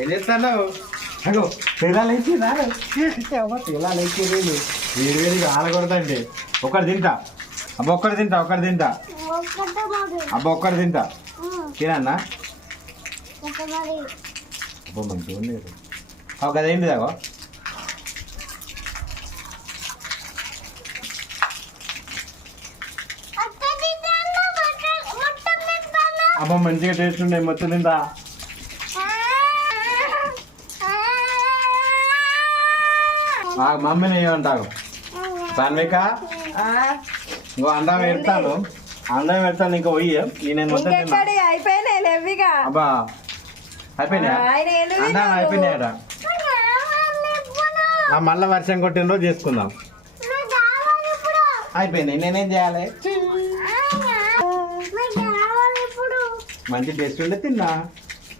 ఏం చేస్తున్నావు? అగో పిల్లలు ఇచ్చినారు పిల్లలు ఇచ్చేది వేడి వేడిగా ఆలకూడదండి. ఒకటి తింటా అబ్బా, ఒక్కటి తింటా అబ్బా, ఒక్కటి తింటా తినన్నా అబ్బా మంచిగా ఉండేది. కదేంటి దాగో అబ్బా మంచిగా టేస్ట్ ఉండే మొత్తం తింటా. మమ్మీని ఏమంటావు సాన్విక? ఇంకో అండం పెడతాను, అండం పెడతాను. ఇంకా పోయి నేను మొత్తం అబ్బా అయిపోయినాయా? అండం అయిపోయినాయట. మళ్ళా వర్షం కొట్టిన రోజు చేసుకుందాం. అయిపోయినాయి, నేనేం చేయాలి? మంచి టేస్ట్ ఉండే తిన్నా.